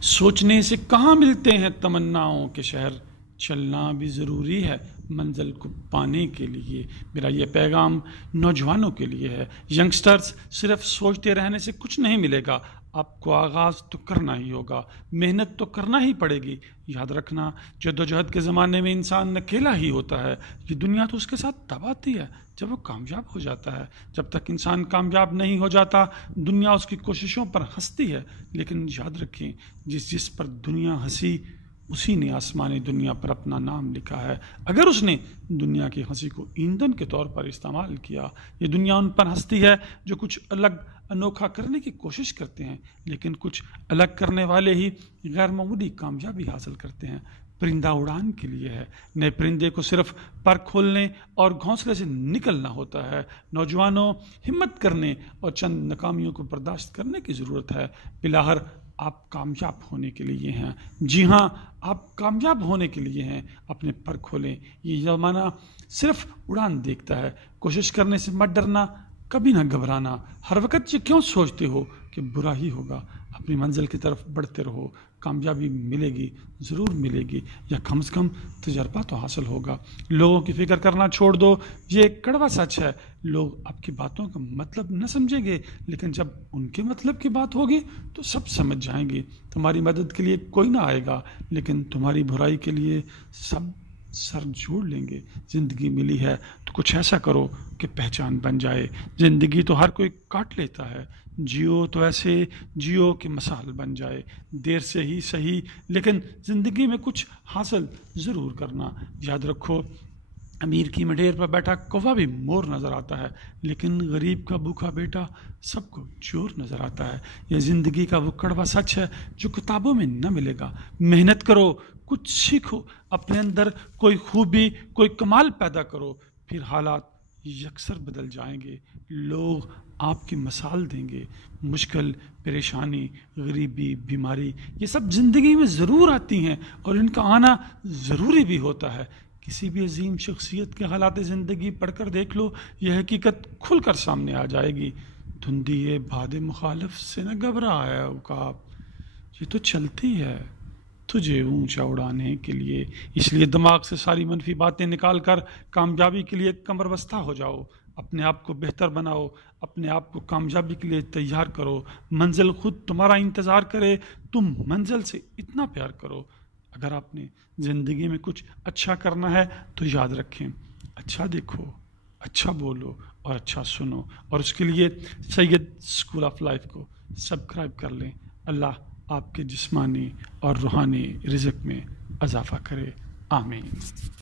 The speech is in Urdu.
سوچنے سے کہاں ملتے ہیں تمناؤں کے شہر، چلنا بھی ضروری ہے منزل کو پانے کے لیے۔ میرا یہ پیغام نوجوانوں کے لیے ہے۔ ینگسٹرز، صرف سوچتے رہنے سے کچھ نہیں ملے گا، آپ کو آغاز تو کرنا ہی ہوگا، محنت تو کرنا ہی پڑے گی۔ یاد رکھنا، جدوجہد کے زمانے میں انسان اکیلا ہی ہوتا ہے، یہ دنیا تو اس کے ساتھ تب آتی ہے جب وہ کامیاب ہو جاتا ہے۔ جب تک انسان کامیاب نہیں ہو جاتا، دنیا اس کی کوششوں پر ہنستی ہے، لیکن یاد رکھیں، جس پر دنیا ہنسی، اسی نے آسمانی دنیا پر اپنا نام لکھا ہے۔ اگر اس نے دنیا کی ہنسی کو ایندھن کے طور پر استعمال کیا، یہ دنیا ان پر ہنستی ہے جو کچھ الگ انوکھا کرنے کی کوشش کرتے ہیں، لیکن کچھ الگ کرنے والے ہی غیر معمولی کامیابی حاصل کرتے ہیں۔ پرندہ اڑان کے لیے ہے، نئے پرندے کو صرف پر کھولنے اور گھونسلے سے نکلنا ہوتا ہے۔ نوجوانوں، ہمت کرنے اور چند ناکامیوں کو برداشت کرنے کی ضرورت ہے۔ بلاخر آپ کامیاب ہونے کے لیے ہیں، جی ہاں، آپ کامیاب ہونے کے لیے ہیں۔ اپنے پر کھولیں، یہ زمانہ صرف اڑان دیکھتا ہے۔ کوشش کرنے سے مت ڈرنا، کبھی نہ گھبرانا۔ ہر وقت یہ کیوں سوچتے ہو کہ برا ہی ہوگا؟ اپنی منزل کی طرف بڑھتے رہو، کامیابی ملے گی، ضرور ملے گی، یا کم از کم تجربہ تو حاصل ہوگا۔ لوگوں کی فکر کرنا چھوڑ دو، یہ ایک کڑوا سچ ہے۔ لوگ آپ کی باتوں کا مطلب نہ سمجھیں گے، لیکن جب ان کے مطلب کی بات ہوگی تو سب سمجھ جائیں گے۔ تمہاری مدد کے لیے کوئی نہ آئے گا، لیکن تمہاری برائی کے لیے سب سر جوڑ لیں گے۔ زندگی ملی ہے تو کچھ ایسا کرو کہ پہچان بن جائے۔ زندگی تو ہر کوئی کاٹ لیتا ہے، جیو تو ایسے جیو کہ مثال بن جائے۔ دیر سے ہی صحیح، لیکن زندگی میں کچھ حاصل ضرور کرنا۔ یاد رکھو، امیر کی مڈیر پر بیٹھا کوہ بھی مور نظر آتا ہے، لیکن غریب کا بھوکا بیٹا سب کو چور نظر آتا ہے۔ یہ زندگی کا وہ کڑوا سچ ہے جو کتابوں میں نہ ملے گا۔ محنت کرو، کچھ سیکھو، اپنے اندر کوئی خوبی، کوئی کمال پیدا کرو، پھر حالات یکسر بدل جائیں گے۔ لوگ آپ کی مثال دیں گے۔ مشکل، پریشانی، غریبی، بیماری، یہ سب زندگی میں ضرور آتی ہیں، اور ان کا آنا ضروری بھی ہوتا ہے۔ کسی بھی عظیم شخصیت کے حالات زندگی پڑھ کر دیکھ لو، یہ حقیقت کھل کر سامنے آ جائے گی۔ دھندیے باد مخالف سے نہ گھبرا ہے عقاب، یہ تو چلتی ہے تجھے اونچا اڑانے کے لیے۔ اس لیے دماغ سے ساری منفی باتیں نکال کر کامیابی کے لیے کمر بستہ ہو جاؤ۔ اپنے آپ کو بہتر بناؤ، اپنے آپ کو کامیابی کے لیے تیار کرو۔ منزل خود تمہارا انتظار کرے، تم منزل سے اتنا پیار کرو۔ اگر آپ نے زندگی میں کچھ اچھا کرنا ہے تو یاد رکھیں، اچھا دیکھو، اچھا بولو اور اچھا سنو، اور اس کے لیے سید اسکول آف لائف کو سبسکرائب کر لیں۔ اللہ آپ کے جسمانی اور روحانی رزق میں اضافہ کرے، آمین۔